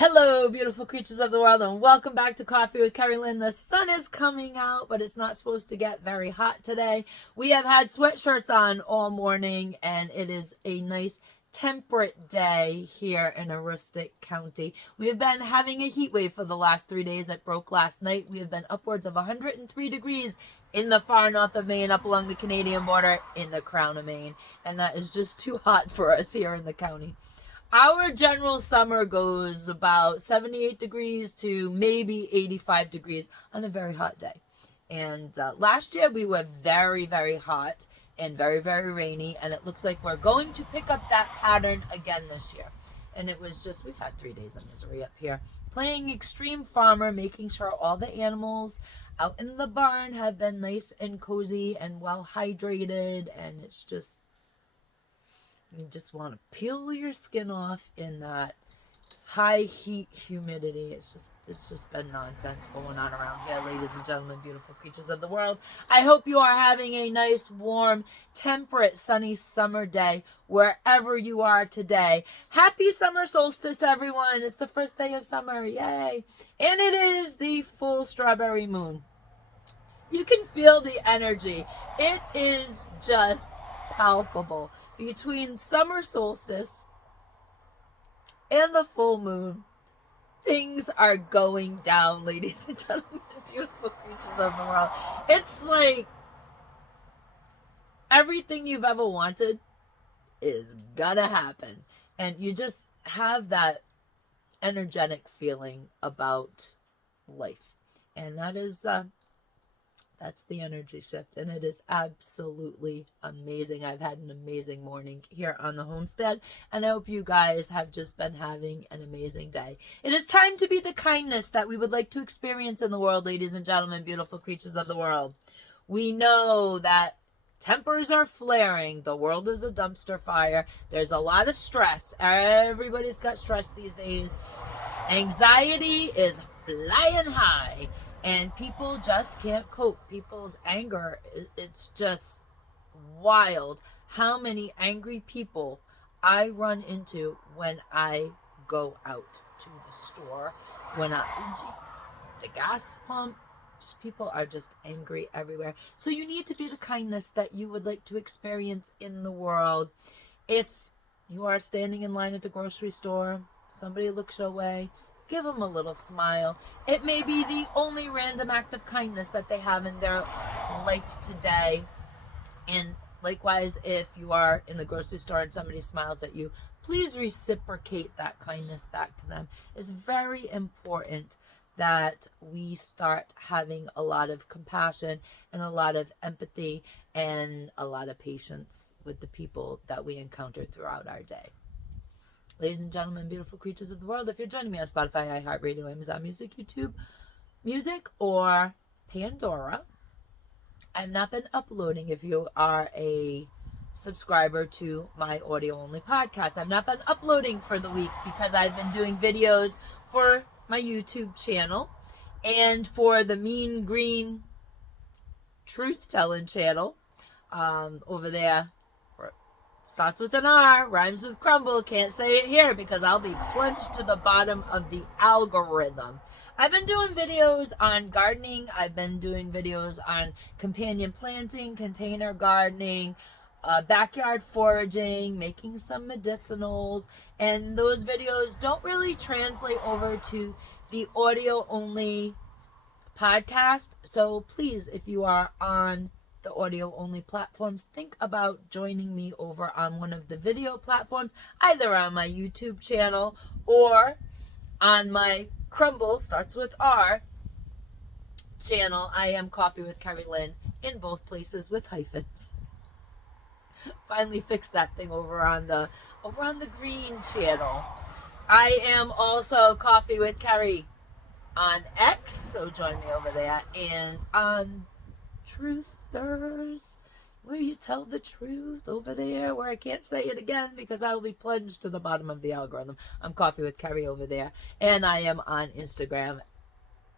Hello, beautiful creatures of the world, and welcome back to Coffee with Kerri-Lynn. The sun is coming out, but it's not supposed to get very hot today. We have had sweatshirts on all morning, and it is a nice temperate day here in Aroostook County. We have been having a heat wave for the last 3 days. It broke last night. We have been upwards of 103 degrees in the far north of Maine, up along the Canadian border in the crown of Maine, and that is just too hot for us here in the county. Our general summer goes about 78 degrees to maybe 85 degrees on a very hot day. And last year we were very, very hot and very, very rainy. And it looks like we're going to pick up that pattern again this year. And it was just, we've had 3 days of misery up here. Playing extreme farmer, making sure all the animals out in the barn have been nice and cozy and well hydrated. And it's just, you just want to peel your skin off in that high heat humidity. It's just been nonsense going on around here, ladies and gentlemen, beautiful creatures of the world. I hope you are having a nice, warm, temperate, sunny summer day wherever you are today. Happy summer solstice, everyone. It's the first day of summer. Yay. And it is the full strawberry moon. You can feel the energy. It is just palpable. Between summer solstice and the full moon, things are going down, ladies and gentlemen, beautiful creatures of the world. It's like everything you've ever wanted is gonna happen. And you just have that energetic feeling about life. And that is that's the energy shift, and it is absolutely amazing. I've had an amazing morning here on the homestead, and I hope you guys have just been having an amazing day. It is time to be the kindness that we would like to experience in the world, ladies and gentlemen, beautiful creatures of the world. We know that tempers are flaring. The world is a dumpster fire. There's a lot of stress. Everybody's got stress these days. Anxiety is flying high. And people just can't cope. People's anger, it's just wild how many angry people I run into when I go out to the store, the gas pump. Just people are just angry everywhere. So you need to be the kindness that you would like to experience in the world. If you are standing in line at the grocery store, somebody looks your way, give them a little smile. It may be the only random act of kindness that they have in their life today. And likewise, if you are in the grocery store and somebody smiles at you, please reciprocate that kindness back to them. It's very important that we start having a lot of compassion and a lot of empathy and a lot of patience with the people that we encounter throughout our day. Ladies and gentlemen, beautiful creatures of the world, if you're joining me on Spotify, iHeartRadio, Amazon Music, YouTube Music, or Pandora, I've not been uploading. If you are a subscriber to my audio-only podcast, I've not been uploading for the week because I've been doing videos for my YouTube channel and for the Mean Green Truth-Telling channel over there. Starts with an R, rhymes with crumble. Can't say it here because I'll be plunged to the bottom of the algorithm. I've been doing videos on gardening. I've been doing videos on companion planting, container gardening, backyard foraging, making some medicinals. And those videos don't really translate over to the audio-only podcast. So please, if you are on the audio only platforms, think about joining me over on one of the video platforms, either on my YouTube channel or on my Crumble, starts with R, channel. I am Coffee with Kerri-Lynn in both places with hyphens. Finally fixed that thing over on the green channel. I am also Coffee with Kerri on X, so join me over there, and on Truthers, where you tell the truth, over there where I can't say it again because I will be plunged to the bottom of the algorithm. I'm Coffee with Kerri over there, and I am on Instagram,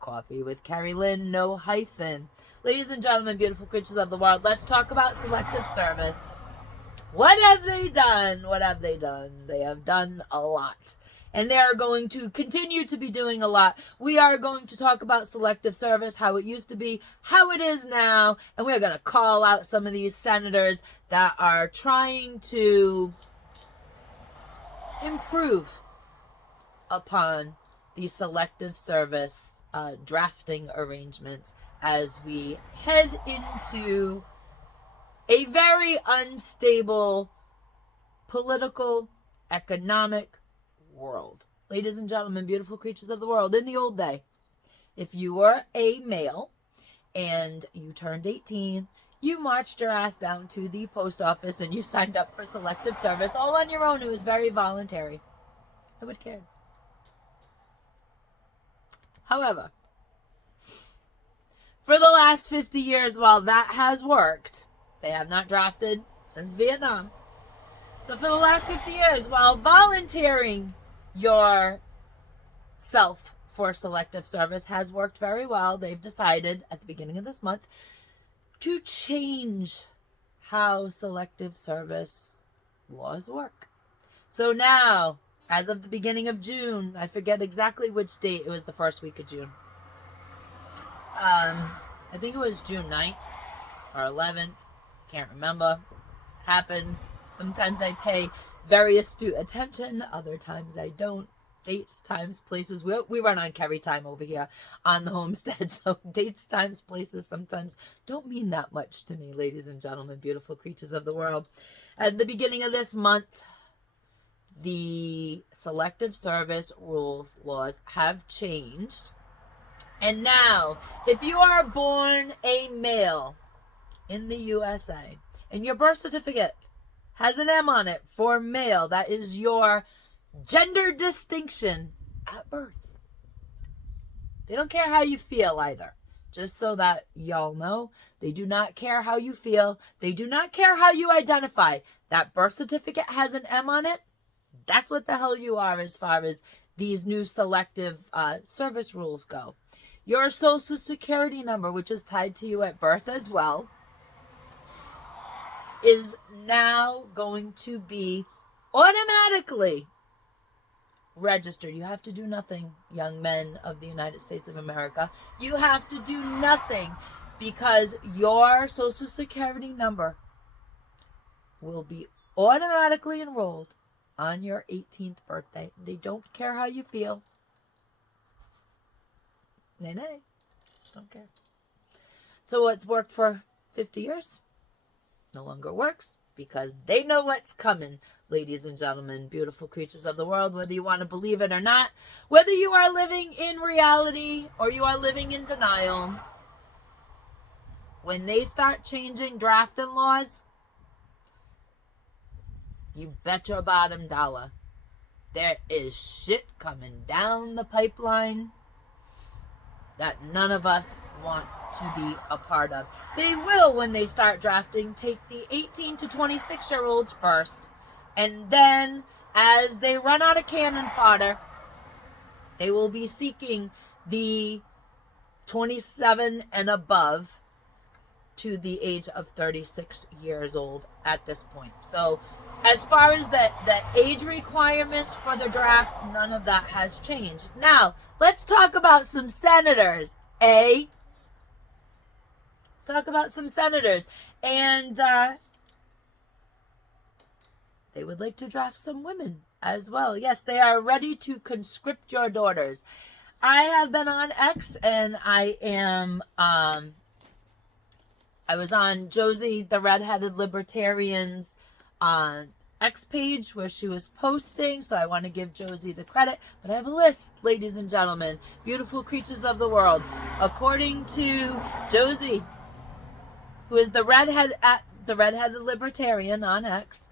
Coffee with Kerri-Lynn, no hyphen. Ladies and gentlemen, beautiful creatures of the world, let's talk about Selective Serivce. What have they done? What have they done? They have done a lot. and they are going to continue to be doing a lot. We are going to talk about selective service, how it used to be, how it is now, and we're going to call out some of these senators that are trying to improve upon the selective service drafting arrangements as we head into a very unstable political, economic world. Ladies and gentlemen, beautiful creatures of the world, in the old day, if you were a male and you turned 18, you marched your ass down to the post office and you signed up for selective service all on your own. It was very voluntary. Nobody cared. However, for the last 50 years, while that has worked, they have not drafted since Vietnam. So for the last 50 years, while volunteering yourself for selective service has worked very well, they've decided at the beginning of this month to change how selective service laws work. So now, as of the beginning of June, I forget exactly which date, it was the first week of June. I think it was June 9th or 11th, can't remember. Happens. Sometimes I pay very astute attention, other times I don't. Dates, times, places. We run on Kerri time over here on the homestead, so dates, times, places sometimes don't mean that much to me, ladies and gentlemen, beautiful creatures of the world. At the beginning of this month, the selective service laws have changed. And now, if you are born a male in the USA and your birth certificate has an M on it for male, that is your gender distinction at birth. They don't care how you feel either. Just so that y'all know, they do not care how you feel. They do not care how you identify. That birth certificate has an M on it. That's what the hell you are as far as these new selective service rules go. Your social security number, which is tied to you at birth as well, is now going to be automatically registered. You have to do nothing, young men of the United States of America. You have to do nothing because your social security number will be automatically enrolled on your 18th birthday. They don't care how you feel. Nay. Just don't care. So what's worked for 50 years no longer works because they know what's coming, ladies and gentlemen, beautiful creatures of the world, whether you want to believe it or not, whether you are living in reality or you are living in denial. When they start changing drafting laws, you bet your bottom dollar there is shit coming down the pipeline that none of us want to be a part of. They will, when they start drafting, take the 18 to 26-year-olds first, and then as they run out of cannon fodder, they will be seeking the 27 and above to the age of 36 years old at this point. So as far as the age requirements for the draft, none of that has changed. Now, let's talk about some senators, Let's talk about some senators. And they would like to draft some women as well. Yes, they are ready to conscript your daughters. I have been on X, and I am... I was on Josie, the redheaded libertarian's X page where she was posting, so I want to give Josie the credit. But I have a list, ladies and gentlemen, beautiful creatures of the world. According to Josie, who is the redheaded libertarian on X,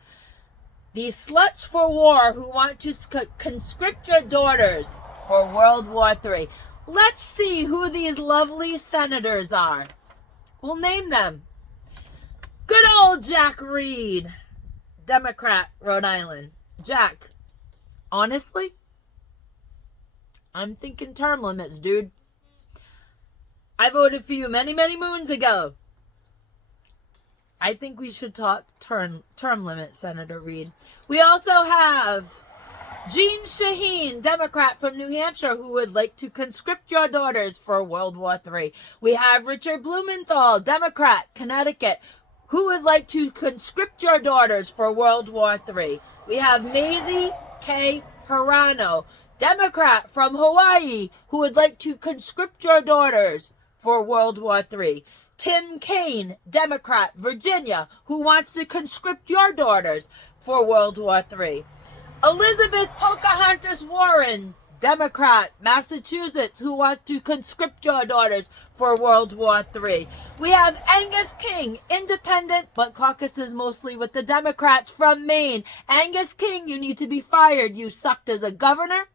the sluts for war who want to conscript your daughters for World War III. Let's see who these lovely senators are. We'll name them. Good old Jack Reed, Democrat, Rhode Island. Jack, honestly, I'm thinking term limits, dude. I voted for you many, many moons ago. I think we should talk term limits, Senator Reed. We also have Jean Shaheen, Democrat from New Hampshire, who would like to conscript your daughters for World War III. We have Richard Blumenthal, Democrat, Connecticut, who would like to conscript your daughters for World War III. We have Maisie K. Hirano, Democrat from Hawaii, who would like to conscript your daughters for World War III. Tim Kaine, Democrat, Virginia, who wants to conscript your daughters for World War III. Elizabeth Pocahontas Warren, Democrat, Massachusetts, who wants to conscript your daughters for World War III. We have Angus King, independent, but caucuses mostly with the Democrats from Maine. Angus King, you need to be fired. You sucked as a governor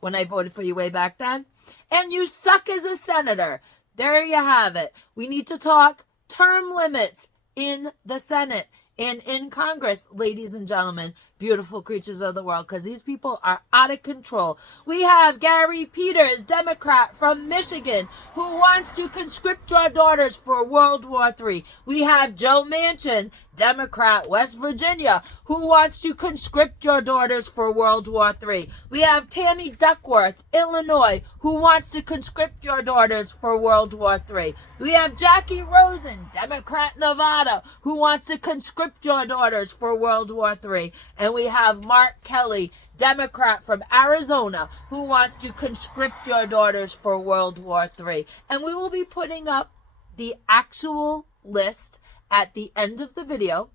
when I voted for you way back then, and you suck as a senator. There you have it. We need to talk term limits in the Senate and in Congress, ladies and gentlemen, beautiful creatures of the world, because these people are out of control. We have Gary Peters, Democrat from Michigan, who wants to conscript your daughters for World War III. We have Joe Manchin, Democrat, West Virginia, who wants to conscript your daughters for World War III. We have Tammy Duckworth, Illinois, who wants to conscript your daughters for World War III. We have Jackie Rosen, Democrat, Nevada, who wants to conscript your daughters for World War III. And we have Mark Kelly, Democrat from Arizona, who wants to conscript your daughters for World War III. And we will be putting up the actual list at the end of the video.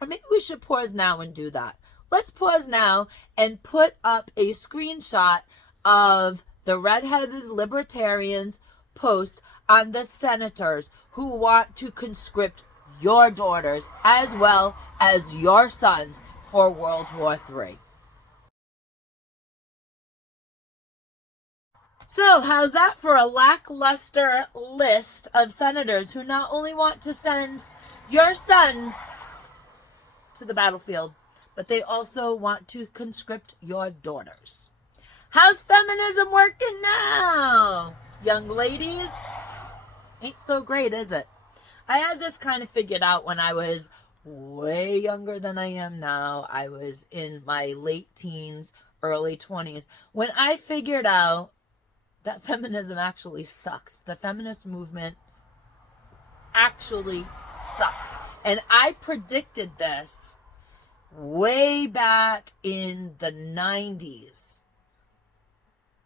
Or maybe we should pause now and do that. Let's pause now and put up a screenshot of the redheaded libertarians post on the senators who want to conscript your daughters as well as your sons for World War III. So how's that for a lackluster list of senators who not only want to send your sons to the battlefield, but they also want to conscript your daughters? How's feminism working now, young ladies? Ain't so great, is it? I had this kind of figured out when I was way younger than I am now. I was in my late teens, early 20s, when I figured out that feminism actually sucked. The feminist movement actually sucked. And I predicted this way back in the 90s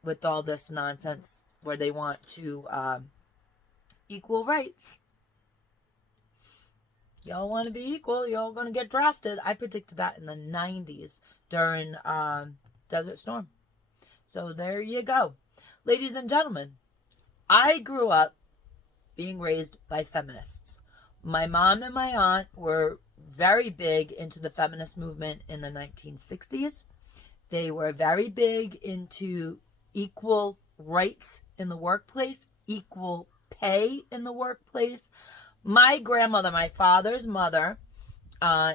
with all this nonsense where they want to equal rights. Y'all want to be equal, y'all going to get drafted. I predicted that in the 90s during Desert Storm. So there you go. Ladies and gentlemen, I grew up being raised by feminists. My mom and my aunt were very big into the feminist movement in the 1960s. They were very big into equal rights in the workplace, equal pay in the workplace. My grandmother, my father's mother,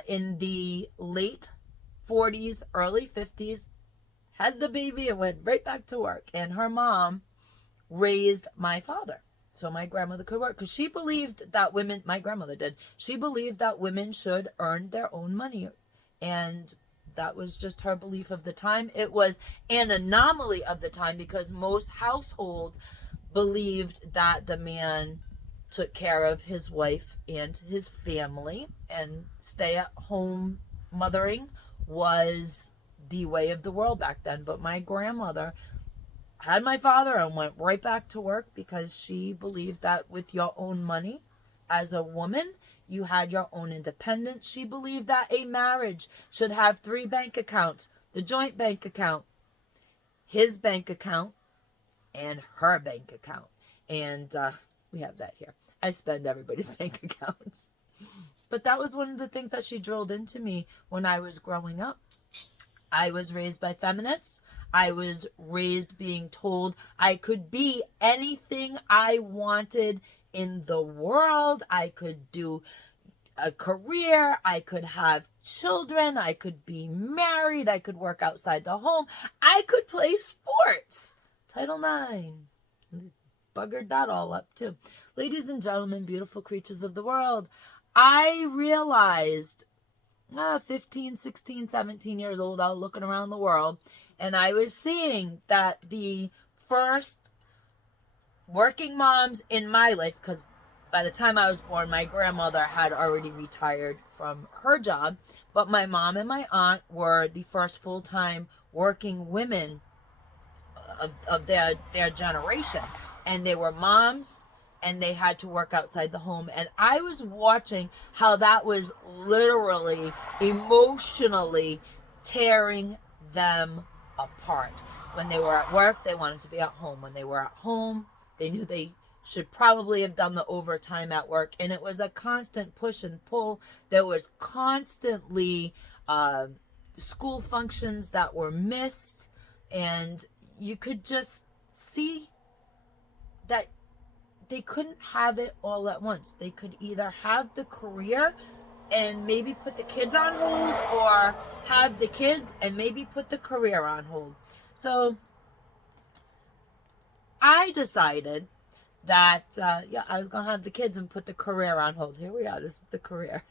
in the late 40s, early 50s, had the baby and went right back to work. And her mom raised my father so my grandmother could work, because she believed that women, my grandmother did, she believed that women should earn their own money. And that was just her belief of the time. It was an anomaly of the time because most households believed that the man took care of his wife and his family, and stay-at-home mothering was the way of the world back then. But my grandmother had my father and went right back to work because she believed that with your own money as a woman, you had your own independence. She believed that a marriage should have 3 bank accounts: the joint bank account, his bank account, and her bank account. And we have that here. I spend everybody's bank accounts. But that was one of the things that she drilled into me when I was growing up. I was raised by feminists. I was raised being told I could be anything I wanted in the world. I could do a career. I could have children. I could be married. I could work outside the home. I could play sports. Title IX. Buggered that all up too. Ladies and gentlemen, beautiful creatures of the world, I realized 15, 16, 17 years old, out looking around the world. And I was seeing that the first working moms in my life, because by the time I was born, my grandmother had already retired from her job, but my mom and my aunt were the first full-time working women of their generation. And they were moms, and they had to work outside the home. And I was watching how that was literally, emotionally tearing them apart. When they were at work, they wanted to be at home. When they were at home, they knew they should probably have done the overtime at work. And it was a constant push and pull. There was constantly school functions that were missed. And you could just see that they couldn't have it all at once. They could either have the career and maybe put the kids on hold, or have the kids and maybe put the career on hold. So I decided that, I was going to have the kids and put the career on hold. Here we are. This is the career.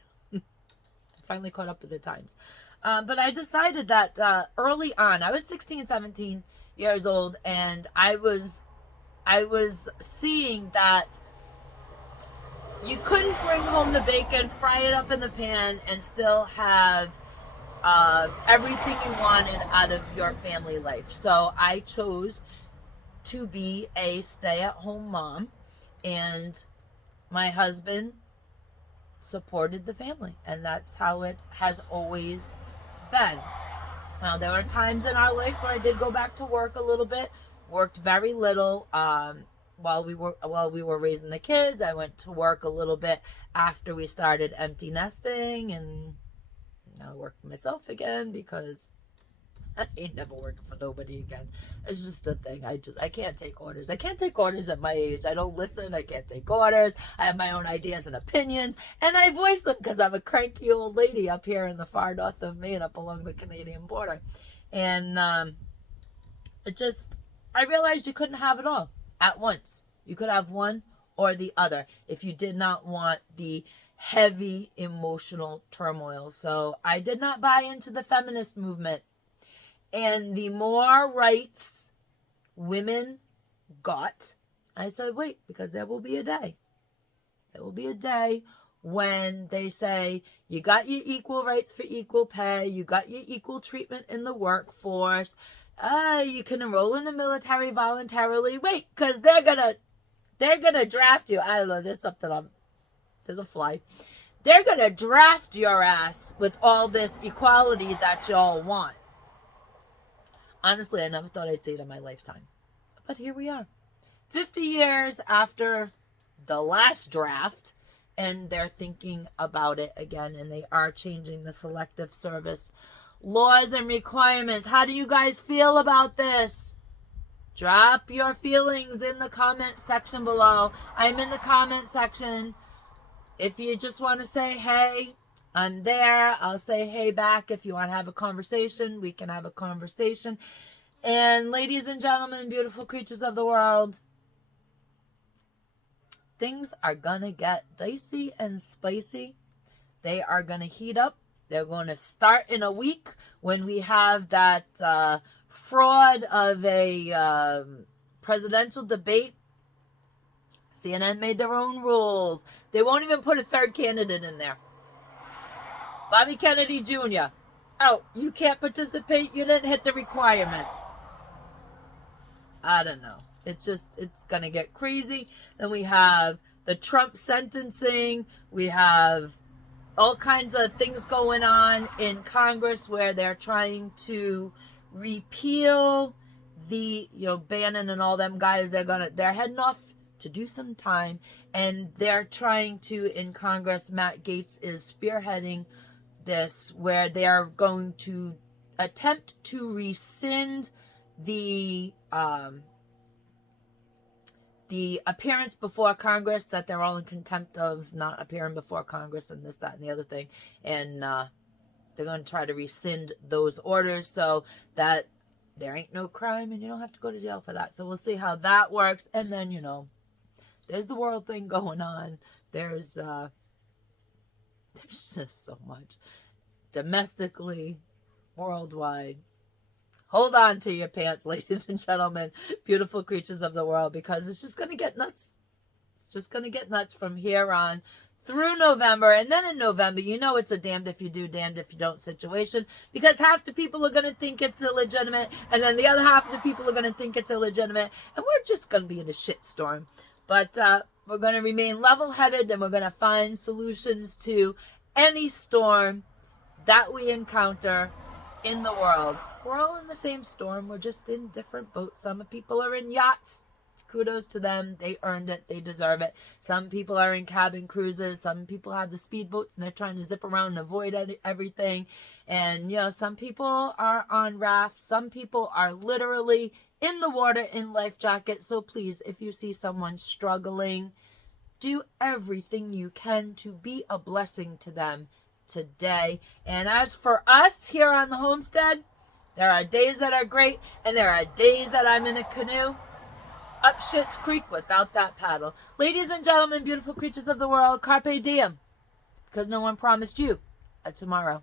Finally caught up with the times. But I decided that early on, I was 16, 17 years old, and I was seeing that you couldn't bring home the bacon, fry it up in the pan, and still have everything you wanted out of your family life. So I chose to be a stay-at-home mom, and my husband supported the family, and that's how it has always been. Now, there were times in our lives where I did go back to work a little bit, worked very little while we were raising the kids. I went to work a little bit after we started empty nesting, and now I work for myself again because I ain't never working for nobody again. It's just a thing. I can't take orders. I can't take orders at my age. I don't listen. I can't take orders. I have my own ideas and opinions, and I voice them because I'm a cranky old lady up here in the far north of Maine, up along the Canadian border. And I realized you couldn't have it all at once. You could have one or the other if you did not want the heavy emotional turmoil. So I did not buy into the feminist movement. And the more rights women got, I said, wait, because there will be a day. There will be a day when they say, you got your equal rights for equal pay, you got your equal treatment in the workforce, you can enroll in the military voluntarily. Wait, because they're gonna draft you. I don't know, there's a fly. They're gonna draft your ass with all this equality that y'all want. Honestly, I never thought I'd see it in my lifetime. But here we are. 50 years after the last draft, and they're thinking about it again, and they are changing the Selective Serivce Laws and requirements. How do you guys feel about this? Drop your feelings in the comment section below. I'm in the comment section. If you just want to say, hey, I'm there. I'll say hey back. If you want to have a conversation, we can have a conversation. And ladies and gentlemen, beautiful creatures of the world, things are going to get dicey and spicy. They are going to heat up. They're going to start in a week when we have that fraud of a presidential debate. CNN made their own rules. They won't even put a third candidate in there. Bobby Kennedy Jr. out. You can't participate. You didn't hit the requirements. I don't know. It's going to get crazy. Then we have the Trump sentencing. We have all kinds of things going on in Congress where they're trying to repeal the, Bannon and all them guys. They're heading off to do some time. And they're trying to, in Congress, Matt Gaetz is spearheading this, where they are going to attempt to rescind the appearance before Congress, that they're all in contempt of not appearing before Congress and this, that, and the other thing. And they're going to try to rescind those orders so that there ain't no crime and you don't have to go to jail for that. So we'll see how that works. And then, there's the world thing going on. There's just so much. domestically, worldwide. Hold on to your pants, ladies and gentlemen, beautiful creatures of the world, because it's just going to get nuts. It's just going to get nuts from here on through November. And then in November, you know it's a damned if you do, damned if you don't situation, because half the people are going to think it's illegitimate, and then the other half of the people are going to think it's illegitimate, and we're just going to be in a shitstorm. But we're going to remain level-headed, and we're going to find solutions to any storm that we encounter in the world. We're all in the same storm. We're just in different boats. Some people are in yachts. Kudos to them. They earned it. They deserve it. Some people are in cabin cruises. Some people have the speedboats and they're trying to zip around and avoid everything. And, you know, some people are on rafts. Some people are literally in the water in life jackets. So please, if you see someone struggling, do everything you can to be a blessing to them today. And as for us here on the homestead, there are days that are great, and there are days that I'm in a canoe up Schitt's Creek without that paddle. Ladies and gentlemen, beautiful creatures of the world, Carpe Diem, because no one promised you a tomorrow.